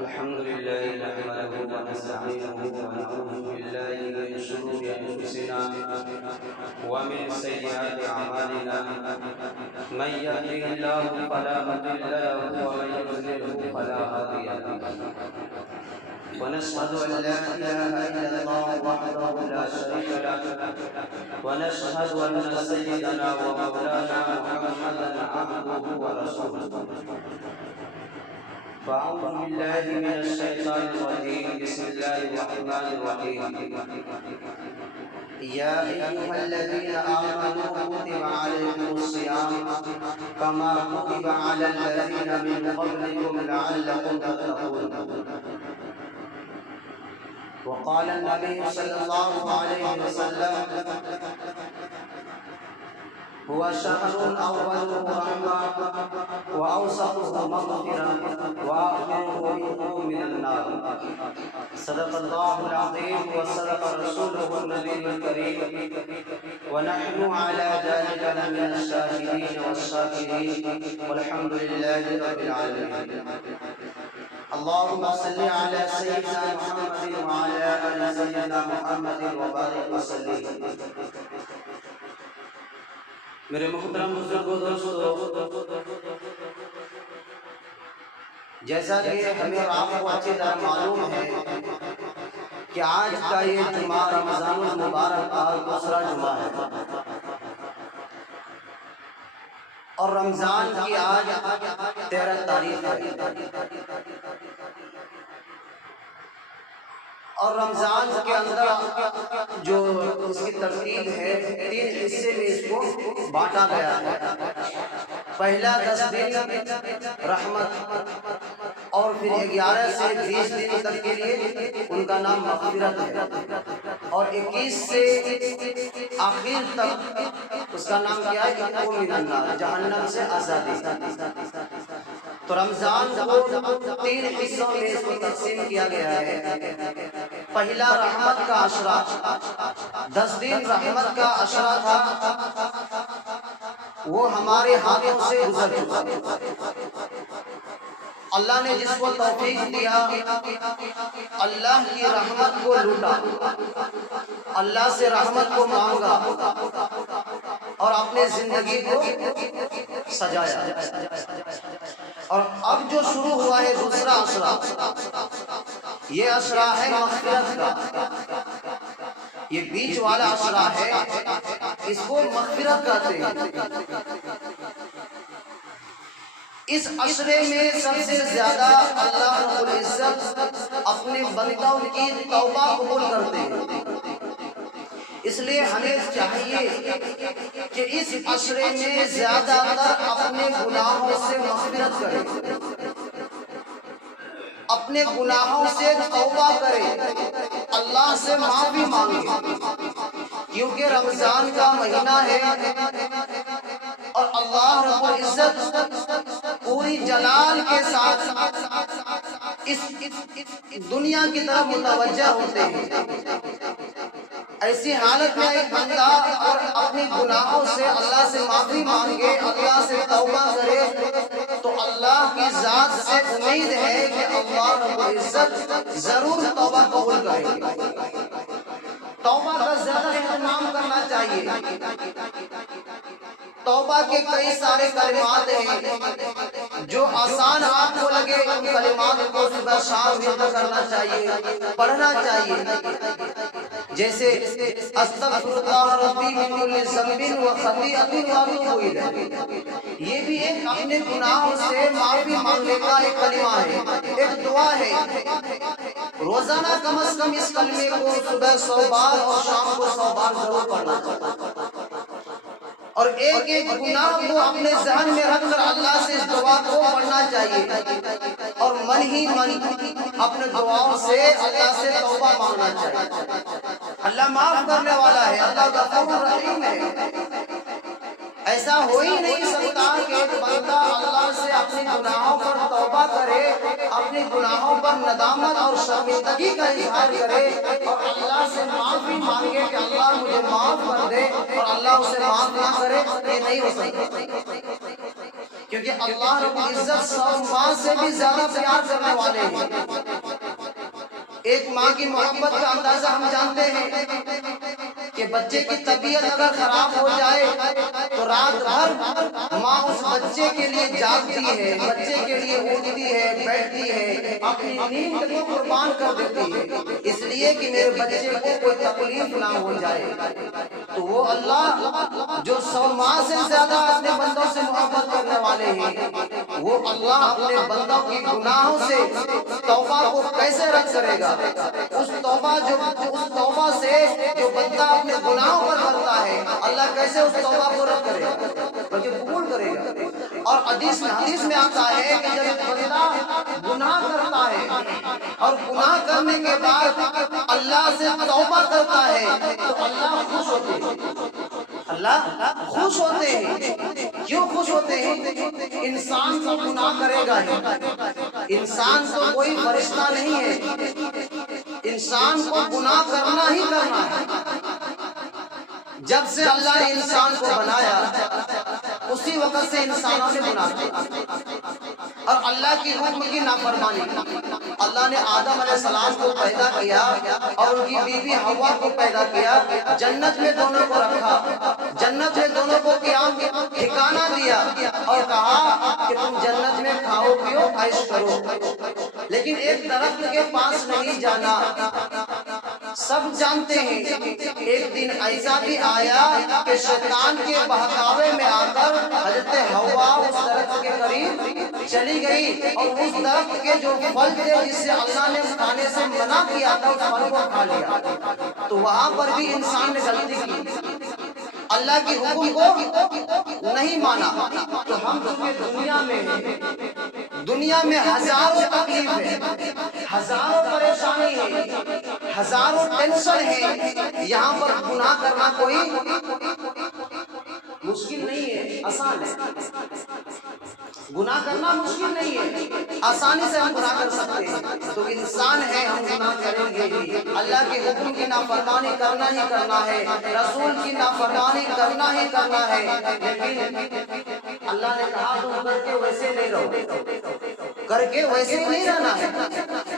الحمد لله نحمده ونستعينه ونعوذ بالله من شرور أنفسنا ومن سيئات أعمالنا من يهده الله فلا مضل له ومن يضلله فلا هادي له ونشهد أن لا إله إلا الله وحده لا شريك له ونشهد أن سيدنا ومولانا محمدا عبده ورسوله فأعوذ بالله من الشيطان الرجيم بسم الله الرحمن الرحيم يا أيها الذين آمنوا كتب عليكم الصيام كما كتب على الذين من قبلكم لعلكم تتقون وقال النبي صلى الله عليه وسلم هو شهر أوله رحمة وأوسطه مغفرة وآخره عتق من النار صدق الله العظيم وصدق رسوله النبي الكريم ونحن على ذلك من الشاهدين والشاكرين والحمد لله رب العالمين اللهم صل على سيدنا محمد وعلى آل سيدنا محمد وبارك وسلم میرے محترم بزرگوں دوستو، جیسا کہ ہمیں اور آپ کو اچھی طرح معلوم ہے کہ آج کا یہ جمعہ رمضان المبارک کا دوسرا جمعہ ہے اور رمضان کی آج 13 تاریخ ہے اور رمضان کے اندر جو اس کی ترتیب ہے 3 حصے میں اس کو بانٹا گیا ہے۔ پہلا 10 دن رحمت اور پھر 11 سے 20 دن تک کے لیے ان کا نام مغفرت ہے اور 21 سے آخر تک اس کا نام کیا ہے عتق من النار، جہنم سے آزادی۔ تو رمضان کو 3 حصوں میں اس کو تقسیم کیا گیا ہے۔ پہلا رحمت کا عشرہ، 10 دن رحمت کا عشرہ تھا، وہ ہمارے ہاتھوں سے گزر چکا۔ اللہ نے جس کو توفیق دیا، اللہ کی رحمت کو لوٹا، اللہ سے رحمت کو مانگا اور اپنے زندگی کو سجایا۔ اور اب جو شروع ہوا ہے دوسرا عشرہ، یہ عشرہ ہے مغفرت کا، یہ بیچ والا عشرہ ہے، اس کو مغفرت کہتے ہیں۔ اس عشرے میں سب سے زیادہ اللہ رب العزت اپنے بندوں کی توبہ قبول کرتے ہیں، اس لیے ہمیں چاہیے کہ اس عشرے میں زیادہ تر اپنے گناہوں سے مغفرت کریں، اپنے گناہوں سے توبہ کریں، اللہ سے معافی مانگیں، کیونکہ رمضان کا مہینہ ہے اور اللہ رب العزت پوری جلال کے ساتھ اس دنیا کی طرف متوجہ ہوتے ہیں۔ ایسی حالت میں ایک بندہ اور اپنی گناہوں سے اللہ سے معافی مانگے، اللہ سے توبہ کرے، تو اللہ کی ذات سے امید ہے کہ اللہ رب العزت ضرور توبہ قبول کرے گی۔ توبہ کا زیادہ اہتمام کرنا چاہیے۔ توبہ کے کئی سارے کلمات ہیں، جو آسان آپ کو لگے ان کلمات کو صبح شام ورد کرنا چاہیے، پڑھنا چاہیے، جیسے استغفر اللہ ربی من کل ذنب وخطیئۃ واتوب الیہ، یہ بھی ایک اپنے گناہوں سے معافی مانگنے کا ایک کلمہ ہے، ایک دعا ہے۔ روزانہ کم از کم اس کلمے کو صبح 100 بار اور شام کو 100 بار ضرور پڑھنا چاہیے، اور ایک ایک گناہ کو اپنے ذہن میں رکھ کر اللہ سے اس دعا کو پڑھنا چاہیے، اور من ہی من اپنے دعاؤں سے اللہ سے توبہ مانگنا چاہیے۔ اللہ معاف کرنے والا ہے، اللہ غفور رحیم ہے۔ ایسا ہو ہی نہیں سکتا کہ ایک بندہ اللہ سے اپنے گناہوں پر توبہ کرے، اپنے گناہوں پر ندامت اور شرمندگی کا اظہار کرے اور اللہ سے معافی مانگے کہ اللہ مجھے معاف کر دے، اور اللہ اسے معاف نہ کرے، یہ نہیں ہو سکتا۔ کیونکہ اللہ رب العزت 100 ماں سے بھی زیادہ پیار کرنے والے ہیں۔ ایک ماں کی محبت کا اندازہ ہم جانتے ہیں کہ بچے کی طبیعت اگر خراب ہو جائے تو رات بھر ماں اس بچے کے لیے جاگتی ہے، بچے کے لیے اٹھتی ہے، بیٹھتی ہے، اپنی نیند کو قربان کر دیتی ہے، اس لیے کہ میرے بچے کو کوئی تکلیف نہ ہو جائے۔ تو وہ اللہ جو 100 ماہ سے زیادہ اپنے بندوں سے محبت کرنے والے ہیں، وہ اللہ اپنے بندوں کی گناہوں سے توبہ کو کیسے رد کرے گا؟ اس توبہ سے جو بندہ اپنے گناہوں پر کرتا ہے، اللہ کیسے اس توبہ کو رد کرے گا بلکہ قبول کرے گا۔ اور حدیث میں آتا ہے کہ جب بندہ گناہ کرتا ہے اور گناہ کرنے کے بعد اللہ سے توبہ کرتا ہے تو اللہ خوش ہوتے ہیں۔ اللہ خوش ہوتے ہیں۔ کیوں خوش ہوتے ہیں؟ انسان تو گناہ کرے گا ہی، انسان تو کوئی فرشتہ نہیں ہے، انسان کو گناہ کرنا ہی کرنا ہے۔ جب سے اللہ نے انسان کو بنایا اسی وقت سے انسانوں نے گناہ کیا اور اللہ کی حکم کی نافرمانی۔ اللہ نے آدم علیہ السلام کو پیدا کیا اور ان کی بیوی حوا کو پیدا کیا، جنت میں دونوں کو رکھا، جنت میں دونوں کو قیام ٹھکانہ دیا اور کہا کہ تم جنت میں کھاؤ پیو عیش کرو، لیکن ایک درخت کے پاس نہیں جانا۔ سب جانتے ہیں ایک دن ایسا بھی آیا کہ شیطان کے بہکاوے میں آ کر حضرت حوا اس درخت کے قریب چلی گئی اور اس درخت کے جو پھل تھے جس سے اللہ نے کھانے سے منع کیا تھا اس پھل کو کھا لیا۔ تو وہاں پر بھی انسان نے غلطی کی، اللہ کی حکم کو نہیں مانا۔ تو ہم دنیا میں ہزاروں تکلیف ہے، ہزاروں پریشانی ہے، ہزاروں ٹینشن ہے، یہاں پر گناہ کرنا کوئی مشکل نہیں ہے، آسان ہے۔ گناہ کرنا مشکل نہیں ہے، آسانی سے ہم گناہ کر سکتے ہیں۔ تو انسان ہے، ہم گناہ کریں گے ہی، اللہ کے حکم کی نافرمانی کرنا ہی کرنا ہے، رسول کی نافرمانی کرنا ہی کرنا ہے۔ لیکن اللہ نے کہا تم کر کے ویسے نہیں رہو، کر کے ویسے نہیں رہنا ہے،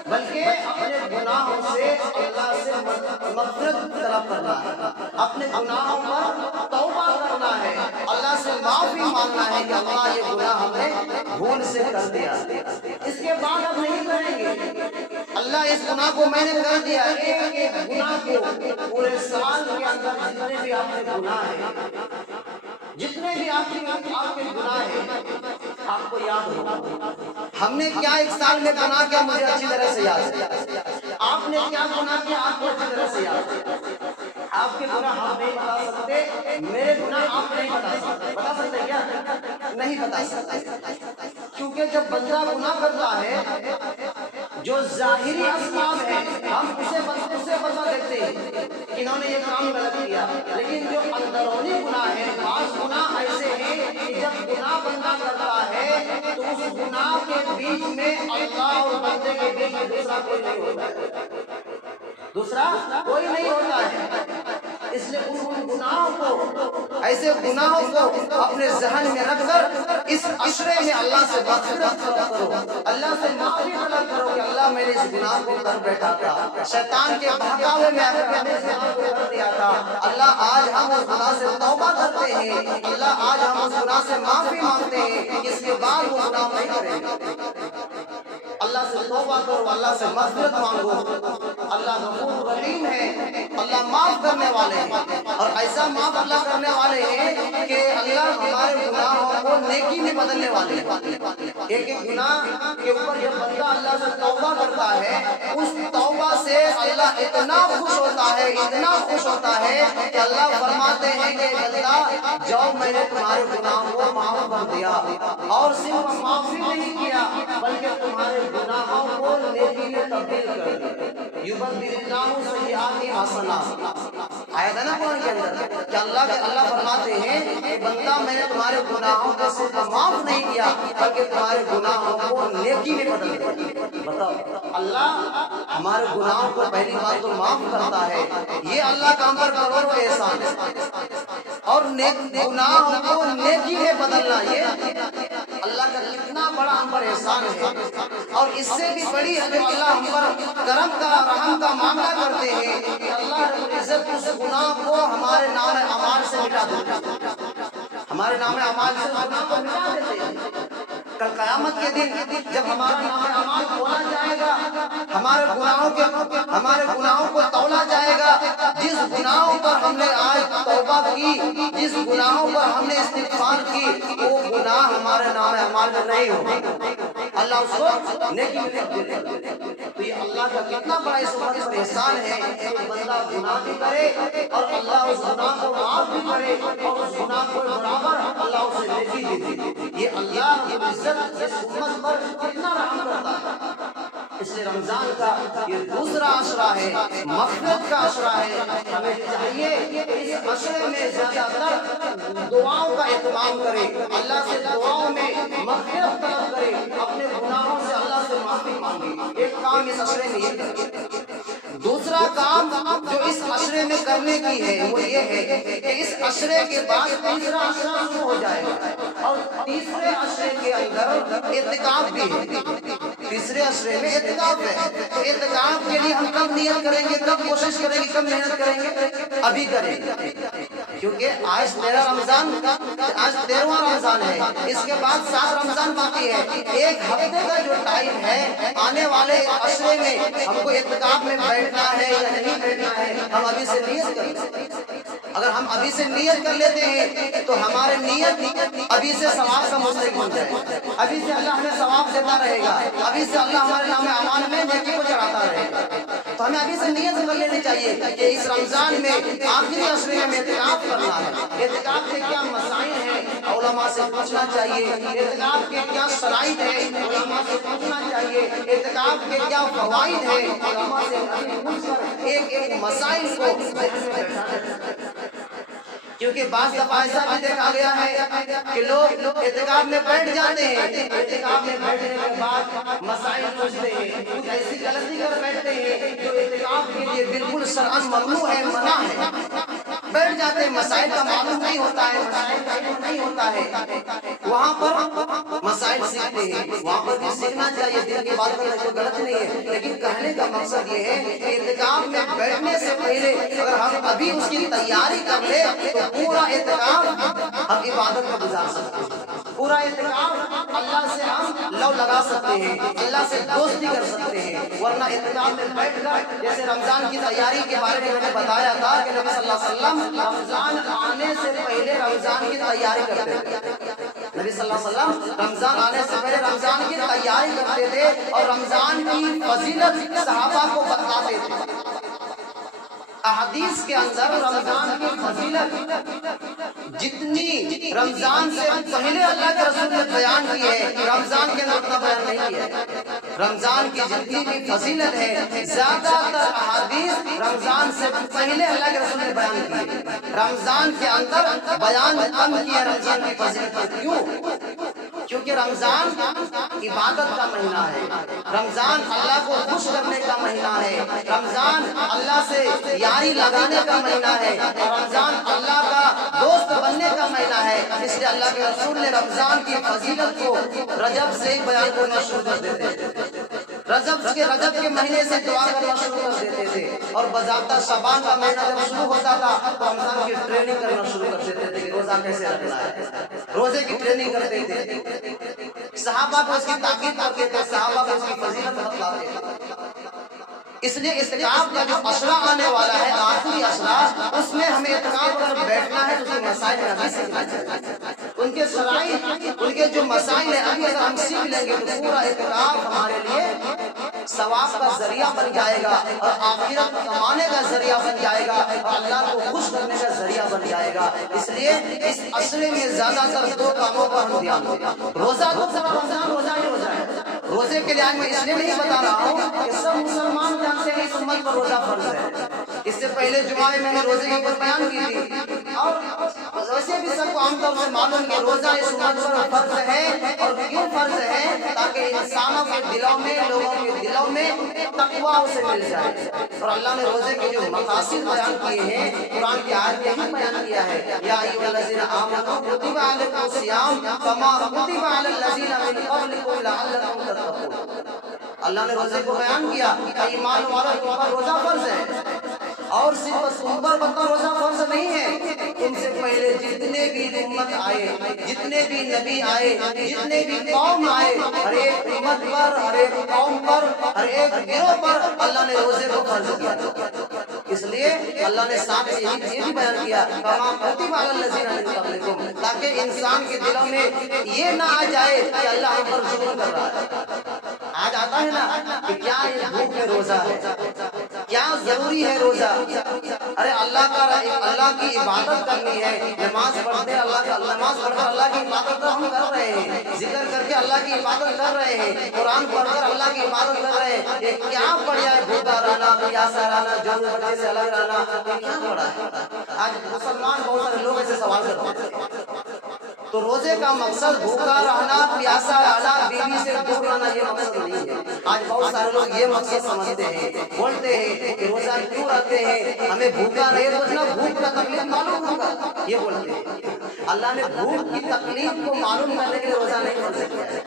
بلکہ اپنے گناہوں سے اللہ سے مغفرت طلب کرنا ہے، اپنے گناہوں پر توبہ کرنا ہے، اللہ سے معافی مانگنا ہے کہ اللہ یہ گناہ ہم نے بھول سے کر دیا، اس کے بعد اب نہیں کریں گے۔ اللہ اس گناہ کو میں نے کر دیا، ایک ایک گناہ کو پورے سال کے اندر جتنے بھی آپ کے گناہ ہیں، جتنے بھی آپ کے گناہ ہیں آپ کو یاد ہوگا۔ ہم نے کیا ایک سال میں گناہ کیا مجھے اچھی طرح سے یاد ہے، آپ نے کیا گناہ کیا آپ کو اچھی طرح سے یاد ہے۔ آپ کے گناہ ہم نہیں بتا سکتے، میرے گناہ آپ نہیں بتا سکتے کیا؟ نہیں بتا سکتے، کیونکہ جب بندہ گناہ کرتا ہے جو ظاہری اسباب ہے ہم اسے بدلا دیتے ہیں کہ انہوں نے یہ کام غلط کیا، لیکن جو اندرونی گناہ ہے، بعض گناہ ایسے ہیں کہ جب گناہ بندہ کرتا ہے تو اس گناہ کے بیچ میں اللہ اور بندے کے بیچ میں دوسرا کوئی نہیں ہوتا ہے، دوسرا کوئی نہیں ہوتا ہے۔ اس لیے ان گناہوں کو، ایسے گناہوں کو اپنے ذہن میں رکھ کر اس عشرے میں اللہ سے مغفرت طلب کرو، اللہ سے معافی طلب کرو کہ اللہ میں نے اس گناہ کو کر بیٹھا تھا، شیطان کے بہکاوے میں آ کر میں نے اس گناہ کو کر دیا تھا، اللہ آج ہم اس گناہ سے توبہ کرتے ہیں، اللہ آج ہم اس گناہ سے معافی مانگتے ہیں، اس کے بعد وہ گناہ نہیں کریں گے۔ اللہ سے توبہ کرو، اللہ سے مغفرت مانگو، اللہ غفور رحیم ہے، اللہ معاف کرنے والے ہیں، اور ایسا معاف اللہ کرنے والے ہیں کہ اللہ ہمارے گناہوں کو نیکی میں بدلنے والے ہیں۔ ایک ایک گناہ کے اوپر جب بندہ اللہ سے توبہ کرتا ہے، اس توبہ سے اللہ اتنا خوش ہوتا ہے، اتنا خوش ہوتا ہے کہ اللہ فرماتے ہیں کہ بندہ جاؤ میں نے تمہارے گناہوں کو معاف کر دیا، اور صرف معافی نہیں کیا بلکہ تمہارے گناہوں کو نیکی میں تبدیل کر دیا۔ یبدل اللہ سیئات حسنات، آیت ہے نا قرآن کے اندر کہ اللہ فرماتے ہیں کہ بندہ میں نے تمہارے گناہوں کو صرف معاف نہیں کیا بلکہ تمہارے گناہوں کو نیکی میں بدل دیا۔ بتاؤ، اللہ ہمارے گناہوں کو پہلی بات تو معاف کرتا ہے، یہ اللہ کا ہم پر کروڑوں احسان ہے، اور گناہوں کو نیکی میں بدلنا یہ کا کتنا بڑا ہم پر احسان ہے، اور اس سے بھی بڑی ہے جو اللہ ہم پر کرم کا رحم کا معاملہ کرتے ہیں کہ اللہ رب العزت اس گناہ کو ہمارے نام اعمال سے مٹا دیتے ہیں، ہمارے نام اعمال سے گناہ کو مٹا دیتے ہیں۔ کل قیامت کے دن جب ہمارا نام اعمال کھولا جائے گا، ہمارے گناہوں کو تولا جائے گا، جس گناہوں پر ہم نے آج توبہ کی، جس گناہوں پر ہم نے استغفار کی، وہ گناہ ہمارے نام اعمال میں نہیں ہوگا، اللہ اس کو نیکی میں لکھ دے گا۔ تو یہ اللہ کا کتنا بڑا اس امت پر احسان ہے کہ بندہ گناہ بھی کرے اور اللہ اس گناہ کو معاف بھی کرے، اور اس گناہ کو برابر اللہ اسے نیکی دے دے۔ یہ اللہ کی عزت اس امت پر کتنا رحم کرتا ہے۔ اس لیے رمضان کا یہ دوسرا عشرہ ہے، مغفرت کا عشرہ ہے۔ ہمیں چاہیے کہ اس عشرے میں زیادہ تر دعاؤں کا اہتمام کرے، اللہ سے دعاؤں میں مغفرت طلب کرے، اپنے گناہوں سے اللہ سے معافی مانگے۔ ایک کام اس عشرے میں یہ کرے۔ دوسرا کام جو اس عشرے میں کرنے کی ہے وہ یہ ہے کہ اس عشرے کے بعد تیسرا عشرہ شروع ہو جائے گا، اور تیسرے عشرے کے اندر اعتکاف بھی ہے۔ تیسرے عشرے میں اعتکاف ہے، تو اعتکاف کے لیے ہم کب نیت کریں گے، کب کوشش کریں گے، کب محنت کریں گے؟ ابھی کریں گے، کیونکہ آج 13 رمضان، آج 13واں رمضان ہے، اس کے بعد 7 رمضان باقی ہے۔ ایک ہفتے کا جو ٹائم ہے، آنے والے عشرے میں ہم کو اعتکاف میں بیٹھنا ہے یا نہیں بیٹھنا ہے، ہم ابھی سے نیت کر لیں۔ اگر ہم ابھی سے نیت کر لیتے ہیں تو ہمارے نیت ابھی سے ثواب کا مستحق بن جائے، ابھی سے اللہ ہمیں ثواب دیتا رہے گا، ابھی سے اللہ ہمارے نام اعمال میں نیکی کو چڑھاتا رہے گا۔ تو ہمیں ابھی سے نیت کر لینی چاہیے کہ اس رمضان میں آخری عشرے میں اعتکاف کرنا ہے۔ اعتکاف کے کیا مسائل ہیں، علماء سے پوچھنا چاہیے۔ اعتکاف کے کیا شرائط ہیں، علماء سے پوچھنا چاہیے۔ اعتکاف کے کیا فوائد ہیں، علماء سے پوچھ کر ایک ایک مسائل کو ذہن میں بیٹھانا چاہیے۔ کیونکہ بعض دفعہ ایسا بھی دیکھا گیا ہے کہ لوگ اعتکاف میں بیٹھ جاتے ہیں، اعتکاف میں بیٹھنے کے بعد مسائل پوچھتے ہیں، کچھ ایسی غلطی کر بیٹھتے ہیں جو اعتکاف کے لیے بالکل شرعاً ممنوع ہے، منع ہے۔ بیٹھ جاتے ہیں، مسائل کا معلوم نہیں ہوتا ہے، مسائل کا علم نہیں ہوتا ہے، وہاں پر مسائل سیکھتے ہیں، وہاں پر بھی سیکھنا چاہیے، دین کی بات کرنا کوئی غلط نہیں ہے، لیکن کہنے کا مقصد یہ ہے کہ اعتکاف میں بیٹھنے سے پہلے اگر ہم ابھی اس کی تیاری کر لیں تو پورا اعتکاف ہم عبادت کا گزار سکتے ہیں، پورا اعتکاف اللہ سے ہم لو لگا سکتے ہیں، اللہ سے دوستی کر سکتے ہیں۔ ورنہ اعتکاف میں بیٹھ کر جیسے رمضان کی تیاری کے بارے میں نے بتایا تھا کہ نبی صلی اللہ علیہ وسلم رمضان آنے سے پہلے رمضان کی تیاری کرتے تھے، نبی صلی اللہ علیہ وسلم رمضان آنے سے پہلے رمضان کی تیاری کرتے تھے اور رمضان کی فضیلت صحابہ کو بتاتے تھے۔ احادیث کے اندر رمضان کی فضیلت جتنی رمضان سے پہلے اللہ کے رسول نے بیان کی ہے، رمضان کے اندر اتنا بیان نہیں کیا ہے۔ رمضان کی جتنی بھی فضیلت ہے، زیادہ تر احادیث رمضان سے پہلے اللہ کے رسول نے بیان کی ہے۔ رمضان کے اندر بیان کم کیا رمضان کی فضیلت، کیوں؟ کیونکہ رمضان عبادت کا مہینہ ہے، رمضان اللہ کو خوش کرنے کا مہینہ ہے، رمضان اللہ سے یاری لگانے کا مہینہ ہے، رمضان اللہ کا دوست بننے کا مہینہ ہے۔ اس لیے اللہ کے رسول نے رمضان کی فضیلت کو رجب سے بیان کرنا شروع کر دیتے تھے، رجب کے مہینے سے دعا کرنا شروع کر دیتے تھے، اور بضابطہ شعبان کا مہینہ جب شروع ہوتا تھا تو رمضان کی ٹریننگ کرنا شروع کر دیتے تھے کہ روزہ کیسے رکھنا ہے، روزے کی ٹریننگ کرتے تھے، صحابہ کو اس کی تاکید کرتے تھے، صحابہ کو اس کی فضیلت بتلاتے تھے۔ اس لیے اعتکاف کا جو عشرہ آنے والا ہے، آخری عشرہ، اس میں ہمیں اعتکاف کر بیٹھنا ہے، تو اس کے مسائل ابھی سیکھنا چاہیے، ان کے شرائط، ان کے جو مسائل ہیں ابھی اگر ہم سیکھ لیں گے تو پورا اعتکاف ہمارے لیے ثواب کا ذریعہ بن جائے گا اور آخرت کمانے کا ذریعہ بن جائے گا اور اللہ کو خوش کرنے کا ذریعہ بن جائے گا۔ اس لیے اس عشرے میں زیادہ تر 2 کاموں پر ہم دھیان دیں۔ روزہ تو پورا رمضان روزہ ہی روزہ ہے، روزے کے لیے میں اس لیے نہیں بتا رہا ہوں کہ سب مسلمان جانتے ہیں اس امت پر روزہ فرض ہے۔ اس سے پہلے جمعہ میں نے روزے کے اوپر بیان کی تھی، اور ویسے بھی سب کو عام طور سے معلوم کہ روزہ اس امت پر فرض ہے، اور کیوں فرض ہے؟ تاکہ انسانوں کے دلوں میں، لوگوں کے دلوں میں تقویٰ اسے مل جائے۔ اور اللہ نے روزے کے جو مقاصد بیان کیے ہیں، قرآن کی آیت میں یہی بیان کیا ہے، یا ایھا الذین آمنوا کتب علیکم الصیام کما کتب علی الذین من قبلکم لعلکم تتقون۔ اللہ نے روزے کو بیان کیا کہ ایمان والوں کے اوپر روزہ فرض ہے، اور صرف تم پر بطور روزہ فرض نہیں ہے، تم سے پہلے جتنے بھی امت آئے، جتنے بھی نبی آئے، جتنے بھی قوم آئے، ہر ایک امت پر، ہر ایک قوم پر، ہر ایک گروہ پر اللہ نے روزے کو فرض کیا۔ اس لیے اللہ نے ساتھ یہ بھی بیان کیا کما کتب علی الذین من قبلکم، تاکہ انسان کے دلوں میں یہ نہ آ جائے کہ اللہ ہم پر ظلم کر رہا ہے۔ آج آتا ہے نا کہ کیا یہ بھوک میں روزہ ہے، کیا ضروری ہے روزہ؟ ارے اللہ کی عبادت کرنی ہے، نماز پڑھتے نماز پڑھ کر اللہ کی عبادت تو ہم کر رہے ہیں، ذکر کر کے اللہ کی عبادت کر رہے ہیں، قرآن پڑھ کر اللہ کی عبادت کر رہے ہیں، یہ کیا بڑھیا ہے؟ بھوکا رہنا، پیاسا رہنا، جو بچے سے الگ رہنا، یہ کیا بڑا ہے؟ آج مسلمان بہت سارے لوگ ایسے سوال کرتے ہیں۔ تو روزے کا مقصد بھوکا رہنا، پیاسا رہنا، بیوی سے دور رہنا، یہ مقصد نہیں ہے۔ آج بہت سارے لوگ یہ مقصد سمجھتے ہیں، بولتے ہیں کہ روزہ کیوں رکھتے ہیں؟ ہمیں بھوکا رہے تو نا بھوک کا تکلیف معلوم ہوگا، یہ بولتے ہیں۔ اللہ نے بھوک کی تکلیف کو معلوم کرنے کے لیے روزہ نہیں فرض کیا ہے۔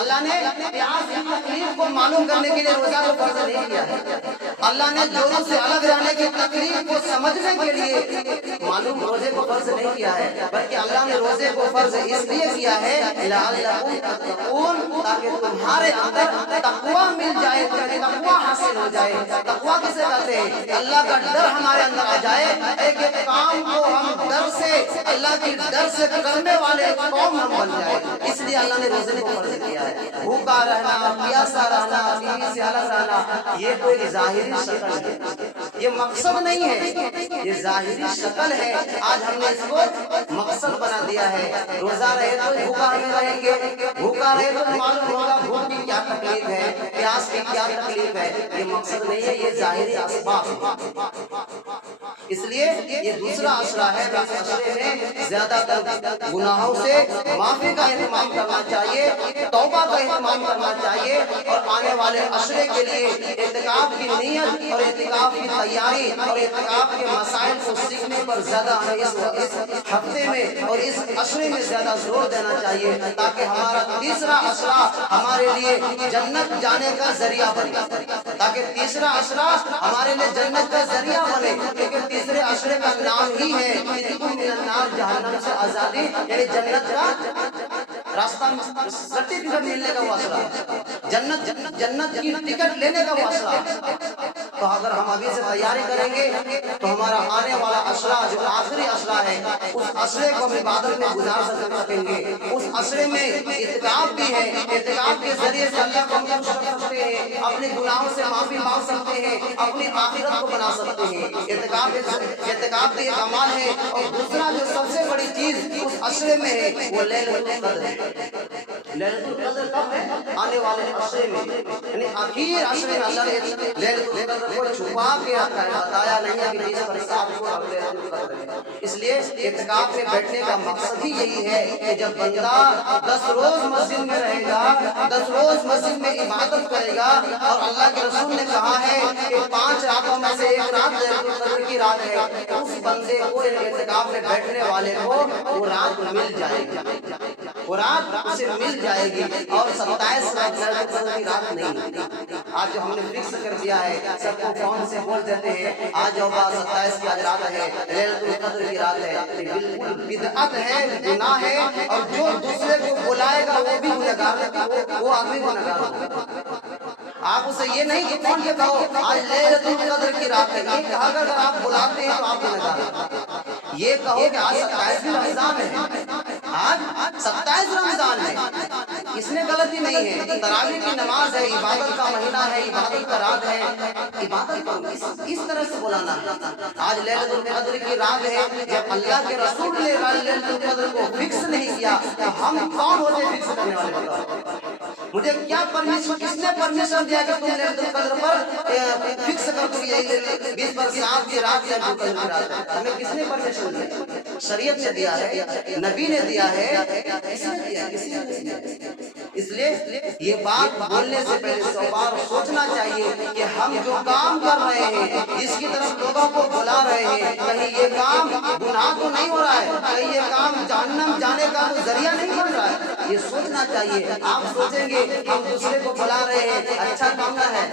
اللہ نے پیاس کی تکلیف کو معلوم کرنے کے لیے روزہ کو فرض نہیں کیا ہے۔ اللہ نے جوروں سے الگ رہنے کی تکلیف کو سمجھنے کے لیے معلوم روزے کو فرض نہیں کیا ہے، بلکہ اللہ نے روزے کو فرض اس لیے کیا ہے لعلکم تتقون، تاکہ تمہارے اندر تقویٰ مل جائے، تقویٰ حاصل ہو جائے۔ تقویٰ کسے کہتے ہیں؟ اللہ کا ڈر ہمارے اندر آ جائے، ایک ایک کام کو ہم ڈر سے، اللہ کی ڈر سے کرنے والے قوم ہم بن جائے۔ اس لیے اللہ نے روزے کو فرض کیا ہے۔ بھوکا رہنا، پیاسا رہنا، بیوی سے الگ رہنا، یہ کوئی ظاہری شکل ہے، یہ مقصد نہیں ہے، یہ ظاہری شکل ہے۔ آج ہم نے اس کو مقصد بنا دیا ہے۔ روزہ رہے تو بھوکا ہمیں رہیں گے، بھوکا رہے تو معلوم ہوگا بھوک کی کیا تکلیف ہے، پیاس کی کیا تکلیف ہے۔ یہ مقصد نہیں ہے، یہ ظاہری اسباب ہے۔ اس لیے یہ دوسرا عشرہ ہے، اس عشرے میں زیادہ تر گناہوں سے معافی کا اہتمام کرنا چاہیے، توبہ کا اہتمام کرنا چاہیے، اور آنے والے عشرے کے لیے اعتکاف کی نیت اور اعتکاف کی تیاری اور اعتکاف کے مسائل کو سیکھنے پر زیادہ ہمیں اس ہفتے میں اور اس عشرے میں زیادہ زور دینا چاہیے، تاکہ ہمارا تیسرا عشرہ ہمارے لیے جنت جانے کا ذریعہ بنے، تاکہ تیسرا عشرہ ہمارے لیے جنت کا ذریعہ بنے، کیونکہ تیسرے عشرے کا نام ہی ہے من النار، جہنم سے آزادی، یعنی جنت کا راستہ، سرٹیفکیٹ ملنے کا وہ عشرہ، جنت کی ٹکٹ لینے کا وہ عشرہ۔ تو اگر ہم ابھی سے تیاری کریں گے تو ہمارا آنے والا عشرہ جو آخری عشرہ ہے، اس عشرے کو ہم عبادت میں گزار سکیں گے۔ اس عشرے میں اعتکاف بھی ہے، اعتکاف کے ذریعے سے اللہ کو ہم خوش کر سکتے ہیں، اپنے گناہوں سے معافی مانگ سکتے ہیں، اپنی آخرت کو بنا سکتے ہیں۔ اعتکاف بھی ایک عمل ہے۔ اور دوسرا جو سب سے بڑی چیز اس عشرے میں ہے وہ لیلۃ القدر ہے۔ لیلۃ القدر کب ہے؟ آنے والے عشرے میں، یعنی آخر عشرے میں اللہ نے لیلۃ القدر کو چھپا کے رکھا ہے، بتایا نہیں ہے کہ اس پر ساتھ کو ہم لیلۃ القدر ہے۔ اس لیے اعتکاف میں بیٹھنے کا مقصد ہی یہی ہے کہ جب بندہ 10 روز مسجد میں رہے گا، 10 روز مسجد میں عبادت کرے گا، اور اللہ کے رسول نے کہا ہے کہ 5 راتوں میں سے ایک رات لیلۃ القدر کی رات ہے، اس بندے کو اعتکاف میں بیٹھنے والے کو وہ رات مل جائے گی، وہ رات اسے مل جائے گی، اور 27 رات لیلۃ القدر کی رات نہیں۔ آج جو ہم نے فکس کر دیا ہے، سب کو فون سے بول دیتے ہیں آج جو 27 کی آج رات ہے، لیلۃ القدر کی رات ہے، بالکل بدعت ہے، گناہ ہے، اور جو دوسرے کو بلائے گا وہ بھی گنہگار ہے، وہ آدمی گنہگار ہوگا۔ آپ اسے یہ نہیں کہ فون پہ کہو آج لیلۃ القدر کی رات ہے، یہ کہا اگر آپ بلاتے ہیں تو آپ گنہگار ہیں۔ یہ کہو کہ آج 27 رمضان ہے، آج 27 رمضان ہے، اس میں غلطی نہیں ہے۔ تراویح کی نماز ہے، عبادت کا مہینہ ہے، عبادت کا رات ہے، عبادت کرو، اس طرح سے بلانا۔ آج لیلۃ القدر کی رات ہے، جب اللہ کے رسول نے لیلۃ القدر کو فکس نہیں کیا تو ہم کون ہوتے فکس کرنے والے؟ بتاؤ مجھے کیا پرمیشن، کس نے پرمیشن دیا کہ تم لیلۃ القدر پر فکس کر دو، یہ 20 برسات کی رات لیلۃ القدر کی رات ہے؟ ہمیں کس نے پرمیشن دیا؟ شریعت نے دیا ہے، نبی نے دیا ہے، کس نے دیا؟ کسی نے نہیں دیا۔ اس لیے یہ بات بولنے سے پہلے 100 بار سوچنا چاہیے کہ ہم جو کام کر رہے ہیں، جس کی طرف لوگوں کو بلا رہے ہیں، کہیں یہ کام گناہ تو نہیں ہو رہا ہے، کہیں یہ کام جہنم جانے کا تو ذریعہ نہیں بن رہا ہے، یہ سوچنا چاہیے۔ آپ سوچیں گے ہم دوسرے کو بلا رہے ہیں، اچھا کام نہ ہے،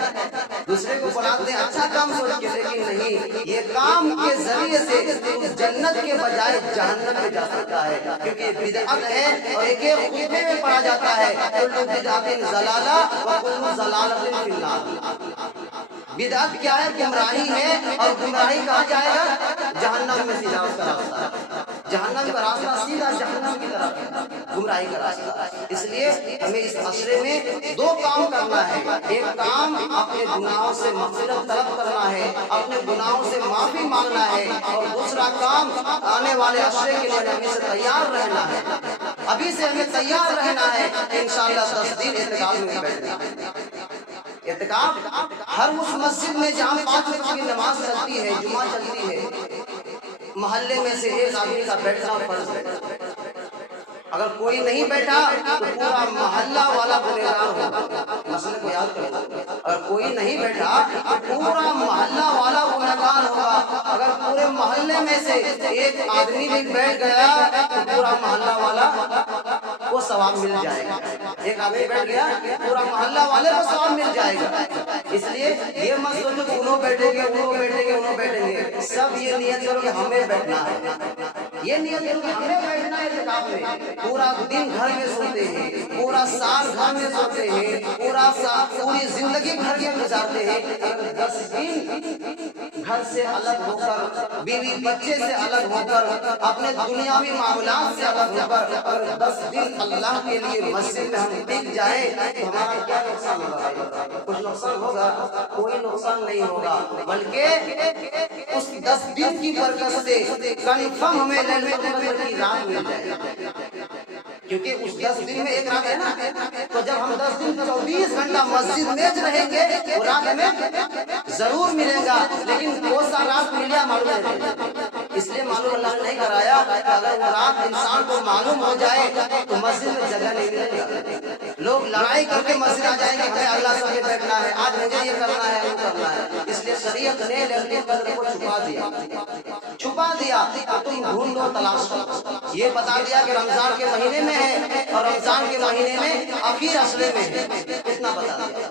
دوسرے کو بلاتے ہیں اچھا کام سوچ کے، لیکن نہیں، یہ کام کے ذریعے سے اس جنت کے بجائے جہنم میں جا سکتا ہے، کیونکہ یہ بدعت ہے۔ اور ایک خطبے میں پڑھا جاتا ہے کل بدعت ضلالہ وکل ضلالۃ فی النار۔ بدعت کیا ہے؟ گمراہی ہے، اور گمراہی کہاں جائے گا؟ جہنم میں سیدھا اس کا راستہ، جہنم کا راستہ سیدھا جہنم کی طرف ہے، گمراہی کا راستہ۔ اس لیے ہمیں اس عشرے میں 2 کام کرنا ہے۔ ایک کام اپنے گناہوں سے مغفرت طلب کرنا ہے، اپنے گناہوں سے معافی مانگنا ہے، اور دوسرا کام آنے والے عشرے کے لیے ابھی سے تیار رہنا ہے، ابھی سے ہمیں تیار رہنا ہے کہ انشاءاللہ 10 دن اعتکاف میں بیٹھنا ہے۔ اعتکاف ہر اس مسجد میں جہاں 5 وقت کی نماز چلتی ہے، جمعہ چلتی ہے، محلے میں سے ایک آدمی کا بیٹھنا فرض ہے۔ اگر کوئی نہیں بیٹھا تو پورا محلہ والا گنہگار ہوگا، مسئلے کو یاد کریں۔ اگر کوئی نہیں بیٹھا تو پورا محلہ والا گنہگار ہوگا۔ اگر پورے محلے میں سے ایک آدمی بھی بیٹھ گیا تو پورا محلہ والا کو ثواب مل جائے گا۔ ایک آدمی بیٹھ گیا پورا محلہ والے کو ثواب مل جائے گا۔ اس لیے یہ مت سوچو کہ انہوں بیٹھیں گے، انہوں بیٹھیں گے، انہوں بیٹھیں گے، سب یہ نیت کرو کہ ہمیں بیٹھنا ہے، یہ نیت کرو کہ ہمیں بیٹھنا ہے اعتکاف میں۔ پورا دن گھر میں سوتے ہیں، پورا سال گھر میں سوتے ہیں، پوری زندگی گھر میں گزارتے ہیں، اگر 10 دن گھر سے الگ ہو کر، بیوی بچے سے الگ ہو کر، اپنے دنیاوی معاملات سے الگ ہو کر، اگر 10 دن اللہ کے لیے مسجد میں ہم ٹک جائیں تو ہمارا کیا نقصان ہوگا؟ کچھ نقصان ہوگا؟ کوئی نقصان نہیں ہوگا، بلکہ اس 10 دن کی برکت سے کنفرم ہمیں لیلۃ القدر کی رات مل جائے گی، کیونکہ اس 10 دن میں ایک رات ہے نا، تو جب ہم 10 دن 24 گھنٹہ مسجد میں رہیں گے وہ رات ہمیں ضرور ملے گا، لیکن کون سا رات ملیا معلوم نہیں۔ اس لیے معلوم اللہ نے نہیں کرایا کہ اگر وہ رات انسان کو معلوم ہو جائے تو مسجد میں جگہ نہیں ملے گا، لوگ لڑائی کر کے مسجد آ جائیں گے، ہمیں اللہ سے آگے بیٹھنا ہے، آج مجھے یہ کرنا ہے، وہ کرنا ہے۔ اس لیے شریعت نے لیلۃ القدر کو چھپا دیا کہ تم ڈھونڈو، تلاش کرو۔ یہ بتا دیا کہ رمضان کے مہینے میں ہے اور رمضان کے مہینے میں آخر عشرے میں ہے، اتنا بتا دیا۔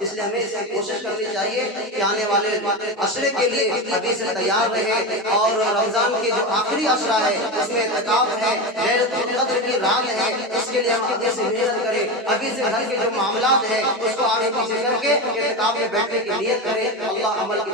اس لیے ہمیں اس کی کوشش کرنی چاہیے کہ آنے والے عشرے کے لیے ابھی سے تیار رہے، اور رمضان کے جو آخری عشرہ ہے اس میں اعتکاف ہے، لیلۃ القدر کی رات ہے، اس کے لیے ہم آگے سے محنت کریں، ابھی سے گھر کے جو معاملات ہیں اس کو آگے پیچھے کر کے اعتکاف میں بیٹھنے کی نیت کریں۔ اللہ عمل کی